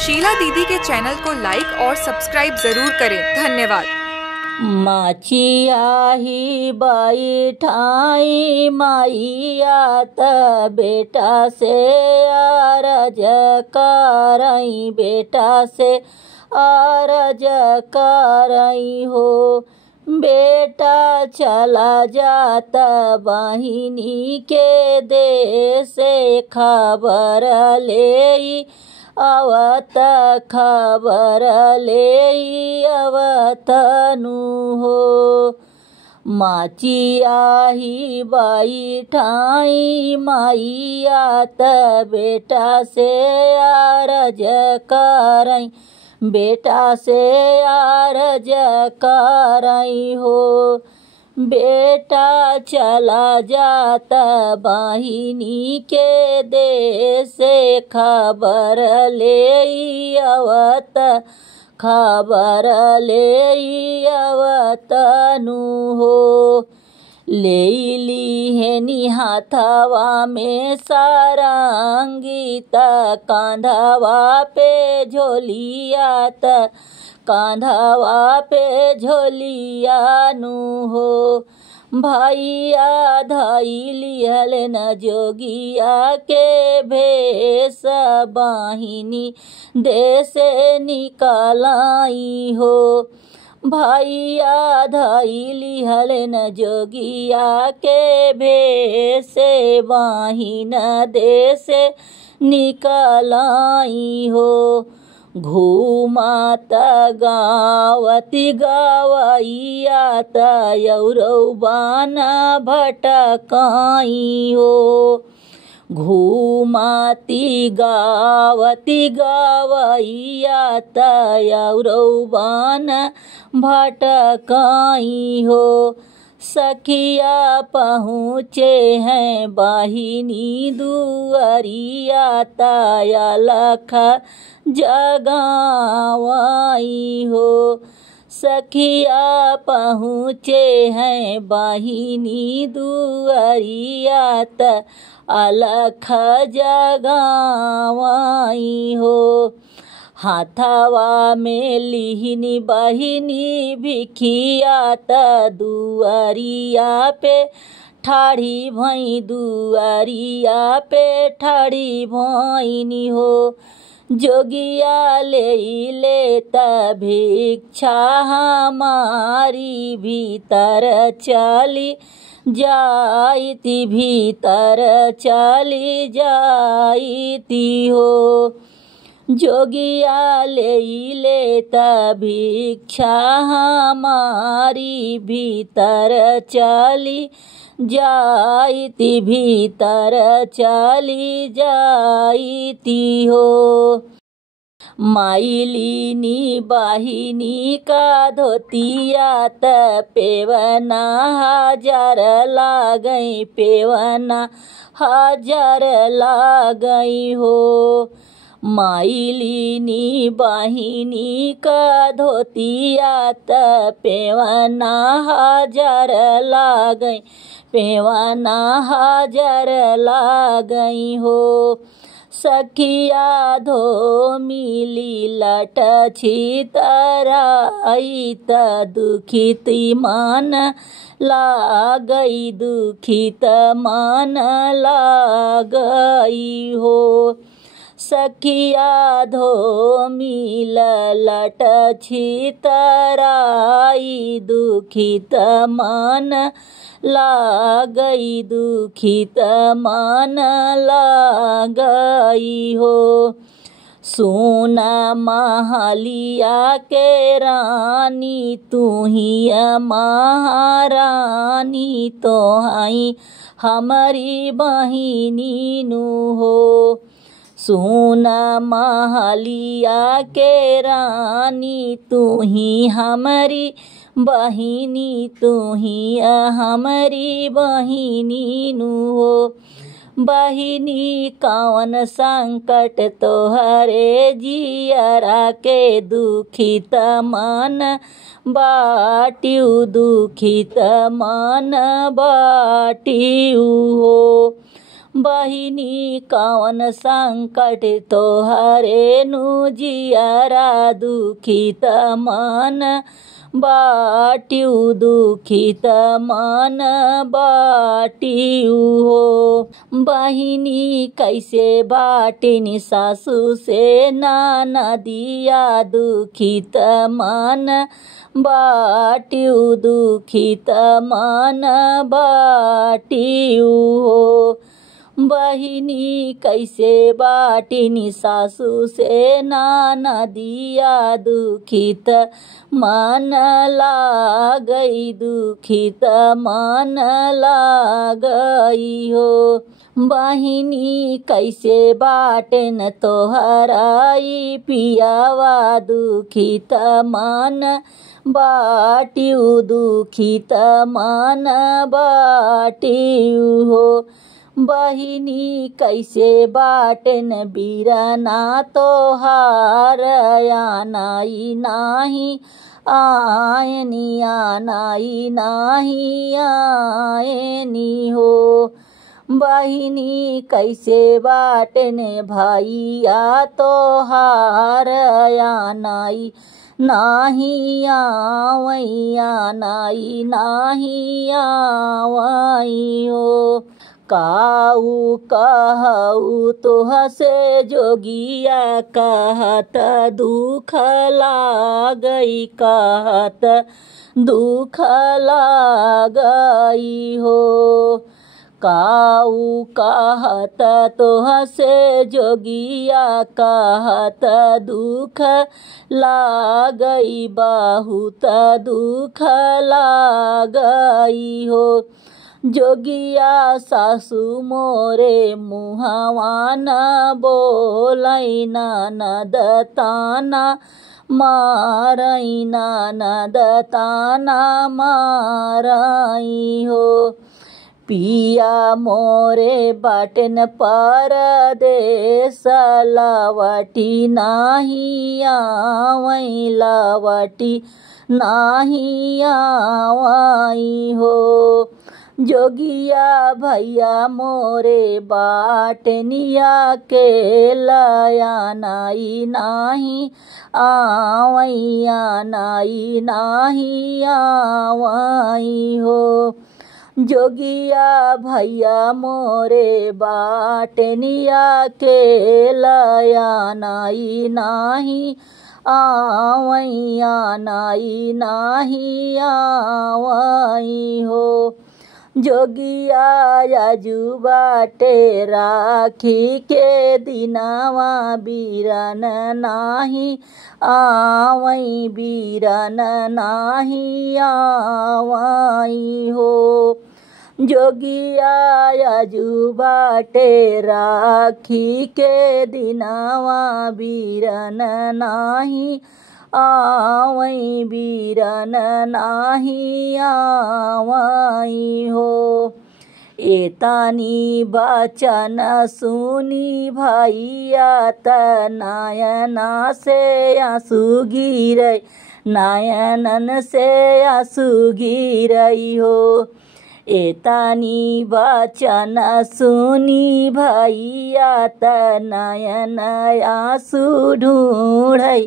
शीला दीदी के चैनल को लाइक और सब्सक्राइब जरूर करें। धन्यवाद। माचिया ही बाई ठाई माइया त बेटा से अरज करई, बेटा से अरज करई हो। बेटा चला जाता बहिनी के देश, खबर ले आवत, खबर ले आवत नु हो। माचिया ही बाई ठाई माइया त बेटा से अरज करई, बेटा से अरज करई हो। बेटा चला जाता बहिनी के देश, खबर ले आवत, खबर ले आवत नु हो। ले ली है हाथवा में सारंगी त कांधवा पे झोलिया त कांधवा पे झोलिया नु हो। भैया धई लिहल न जोगिया के भेष, बहिनी देश निकलाई हो। भैया धई लिहल न जोगिया के भेष, बहिन देश निकलाई हो। घूमत गावती गवैया त यौरौबान भटकाई हो। घूमती गावती गवैया त यौरौबान भटकाई हो। सखिया पहुँचे हैं बहिनी दुअरिया त अलख जगावाई हो। सखिया पहुँचे हैं बहिनी दुअरिया त अलख जगावाई हो। हाथवा में लिहिनी बहिनी भिखिया त दुअरिया पे ठाड़ी भई, दुअरिया पे ठाड़ी भईनी हो। जोगिया ले त भिक्षा हमारी, भीतर चली जाइती, भीतर चली जाइती हो। जोगिया ले त भिक्षा हमारी, भीतर चली जाइती, भीतर चली जाइती हो। माइलिनी बहिनी का धोतिया त पेवना हजार लागई, पेवना हजार लागई हो। माइलिनी बहिनी का धोतिया त पेवना हजार लागई, पेवना हजार लागई हो। सखिया धो मिली लट छितराई त दुखित मन लागई, दुखित मन लागई हो। सखिया धो मिल लट छितराई, दुखित मन लागई, दुखित मन लागई हो। सोना महलिया के रानी तू ही महारानी, तो हई हमारी बहिनी नु हो। सोना महलिया के रानी तू ही हमारी बहिनी, तू ही हमारी बहिनी नु हो। बहिनी कौन संकट तोहरे जियरा के दुखित मन बाटियु, दुखित मन बाटियु हो। बहिनी कौन संकट तोहरे नु जियरा दुखित मन बाट्यू दुखित मन बाट्यू हो। बहिनी कैसे बाटिनी सासू से ननदिया दुखित मन बाट्यू दुखित मन बाट्यू हो। बहिनी कैसे बाटिनी सासू से ननदिया दुखित मन लागई दुखित मन लागई हो। बहिनी कैसे बाटन तोहराई पियावा दुखित मन बाट्यू दुखित मन बाट्यू हो। बहिनी कैसे बाटन बीरना तोहार आनाई नाही आयनी आनाई नाही आयनी हो। बहिनी कैसे बाटन भैया तोहार आनाई नाही आवई आनाई नाही आवई हो। काऊ कहऊ तोह से जोगिया कहत दुख लागई कहत दुख लागई हो। काऊ कहत तोह से जोगिया कहत दुख लागई बहुत दुख लागई हो। जोगिया सासू मोरे मुहवा न बोलै ननद ताना मारै ननद ताना मारै हो। पिया मोरे बाटन परदेस लवटी नाही आवै लवटी नाही आवै हो। जोगिया भैया मोरे बाटनिया के लयानाई नाही आवई आनाई नाही आवई हो। जोगिया भैया मोरे बाटनिया के लयानाई नाही आवई आनाई नाही आवई हो। जोगिया आजू बाटे राखी के दिनावा बीरन नाही आवई बीरन नाही आवई हो। जोगिया आजू बाटे राखी के दिनावा बीरन नाही आवई बीरन नाही आवई हो। एतानी बचन सुनी भैया त नयना से आंसू गिरै नयनन से आंसू गिरै हो। एतानी बचन सुनी भैया त नयन आंसू ढूढ़ै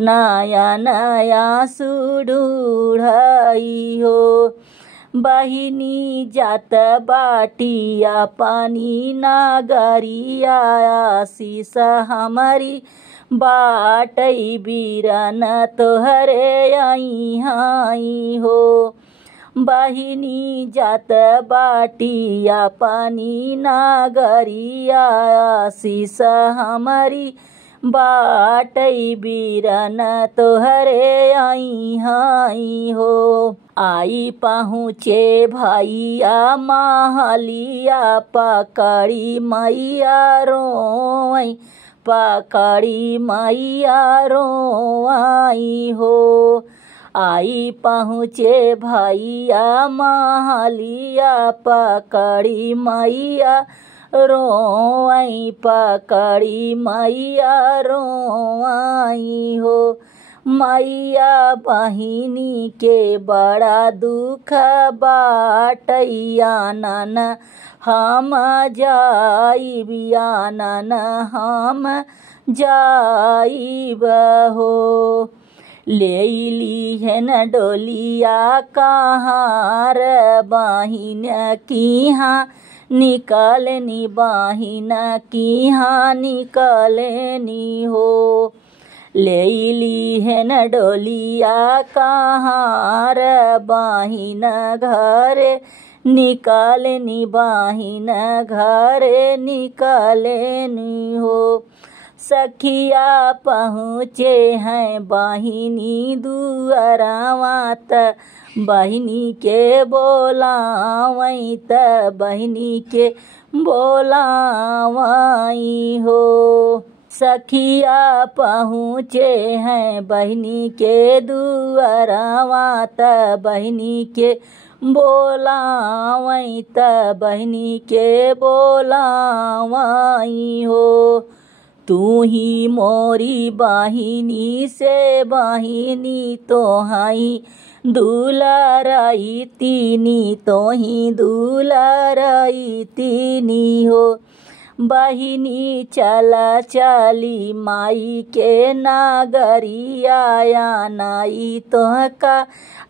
नयन आंसू ढूढ़ै हो। बहिनी जात बाटिया पानी नागरिया आशीष हमारी बाटई बीरन तोहरे आई हाई हो। बहिनी जात बाटिया पानी नागरिया आशीष हमारी बाटई बीरन तोहरे आई हाई हो। आई पहुँचे भैया महलिया पकड़ी मैया रोई पकड़ी मैया रोई हो। आई पहुँचे भैया महलिया पकड़ी मैया रोई पकड़ी मैया रोई हो। मैया बहिनी के बड़ा दुख बाटैया नन हम जाइबिया नन हम जाइब हो। लेली है न डोलिया कहाँ बहिन किहाँ निकलनी बहिन किहाँ निकलनी हो। लेली है न डोलिया कहाँ बहिन घर निकलनी बहिन घर निकलनी हो। सखिया पहुँचे हैं बहिनी दुअरवा त बहिनी के बोलावई त बहिनी के बोलावई हो। सखिया पहुँचे हैं बहिनी के दुअरवा त बहिनी के बोलावई त बहिनी के बोलावई हो। तू ही मोरी बहिनी से बहिनी तोहाई दुलाराई तीनी तोही दुलाराई तीनी हो। बहिनी चला चली माई के नागरिया नाई तोहका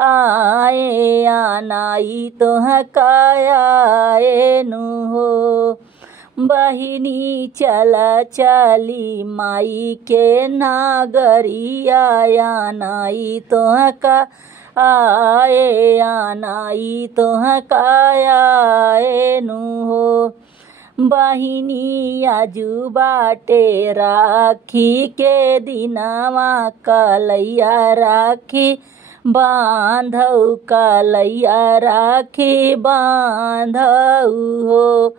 आए नाई तोहका आए नु हो। बहिनी चला चली माई के नागरिया नाई तोहका आए नाई तोहका आए नु हो। बहिनी आजू बाटे राखी के दिनवा कलैया राखी बांधऊ कलैया राखी बांधऊ हो।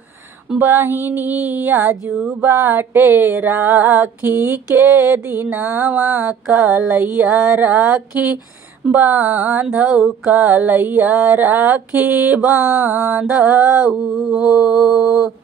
बहिनी आजू बाटे राखी के दिनवा कलैया राखी बांधऊ कलैया राखी बांधऊ हो।